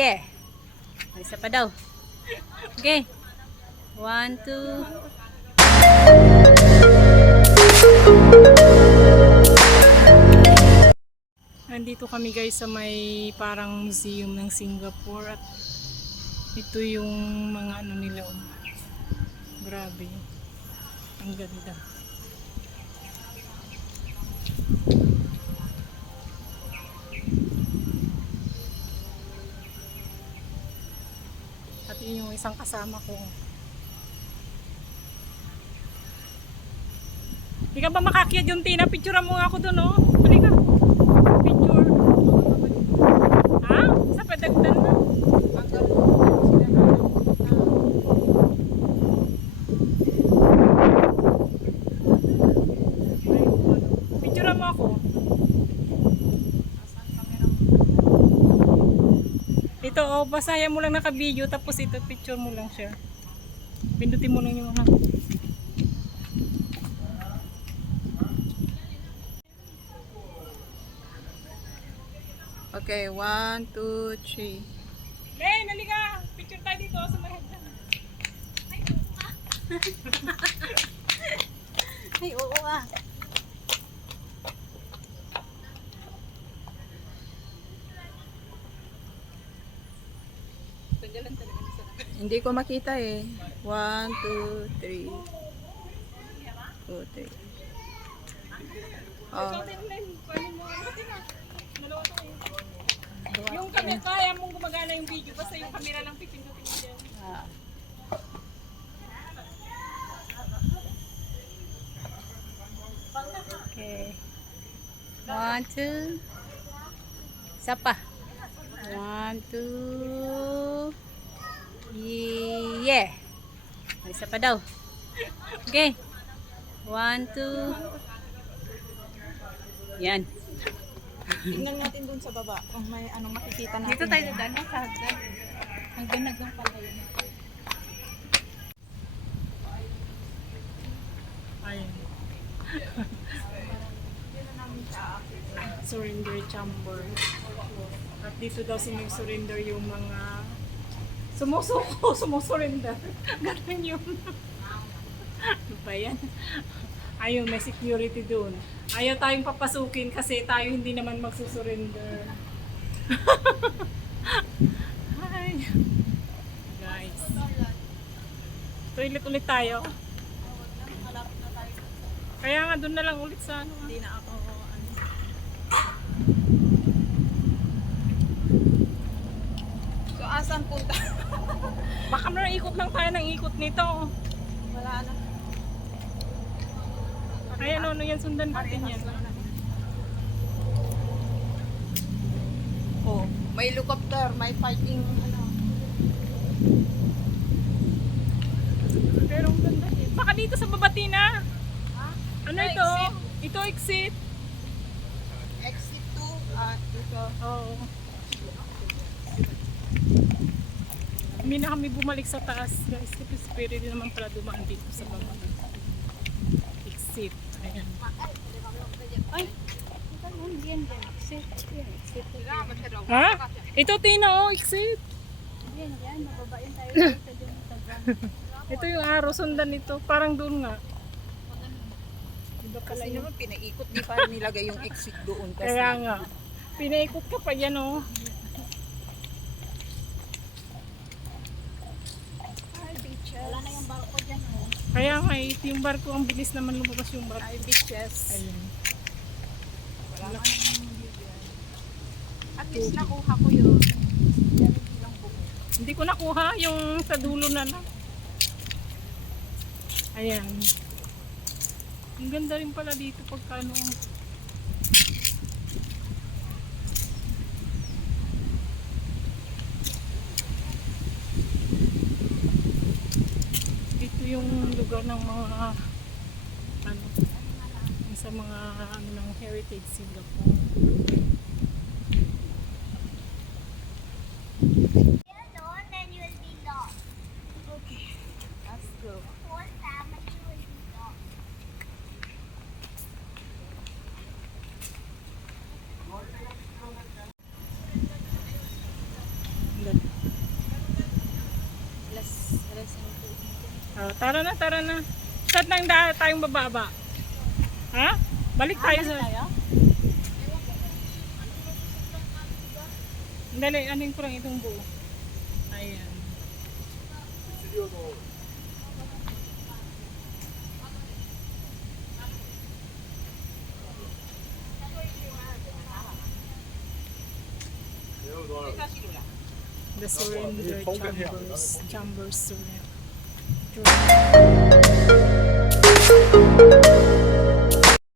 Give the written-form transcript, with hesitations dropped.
Yeah. Isa pa daw. Okay. 1, 2. Nandito kami guys sa may parang museum ng Singapore at ito yung mga ano nila. Oh. Grabe. Ang ganda. At yun yung isang kasama ko. Di ka ba makakyat yung Tina? Picturean mo nga ako doon, oh. Halika. Picture. Ha? Sa padagdan na. Picturean mo ako. Ito, oh. Basayan mo lang naka-video tapos ito, picture mo lang siya. Pindutin mo lang yung mga. Okay, 1, 2, 3. Len, halika! Picture tayo dito sa may hagdan. Ay, oo ah. Hindi ko makita eh. 1, 2, 3. 2, 3. Oh. Ikaw din, Len. Kuhanin mo. Dalawa tayo. Yung camera, kaya mong gumagana yung video. Basta yung camera lang pipindutin mo dyan. Ah. Okay. 1, 2. Isa pa. 1, 2. Yeah. Isa pa daw. Okay. 1, 2. Yan. Tingnan natin dun sa baba kung may anong makikita natin. Dito tayo dadaan sa hagdan. Hanggang hanggang pala yun. Ayun. Surrender chamber. At dito daw sumusurrender yung mga sumusurrender. Ganun yun. Ano ba yan? Ayun, may security doon. Ayaw tayong papasukin kasi tayo hindi naman magsusurrender. Hi. Guys. Toilet ulit tayo. Kaya nga doon na lang ulit sa ano. Hindi na ako So asan punta? Baka na ikot lang tayo ng ikot nito. Wala na. Ayan ano yan, sundan natin yan. Oh, may helicopter, may fighting ano. Pero ang ganda eh. Baka dito sa Babatina. Ha? Ano Ah, ito? exit. Ito exit. Exit 2 dito. Oo. Hindi na kami bumalik sa taas guys. Kasi pwede din naman pala dumaan dito sa baba. Exit. Ayan. Ay. Yan, yan. Exit. Yan, exit. Ha? Ito Tina oh, exit. Yan, yan. Mababa yun tayo dito dyan sa ground. Ito yung araw, sundan ito. Parang doon nga. Diba pala naman pinaikot, di pa nilagay yung exit doon kasi. Kaya nga. Pinaikot ka pa yan oh. Ay, beaches. Wala na yung barko dyan. Oh. Kaya nga ito yung barko, ang bilis naman lumabas yung barko. Ay, beaches. Ayun. Wala ka naman yung video. At least nakuha ko yun. Yan lang buko. Hindi ko nakuha yung sa dulo na lang. Ayan. Ang ganda rin pala dito pagka ano. Ito yung lugar ng mga ano, sa mga ano ng Heritage Singapore. Let's go. Ang Oh, tara na, tara na. Saan nang tayong bababa? Ha? Balik tayo sa... Dali, anin ko lang itong buo. Ayan. The surrender chambers. Chambers surrender.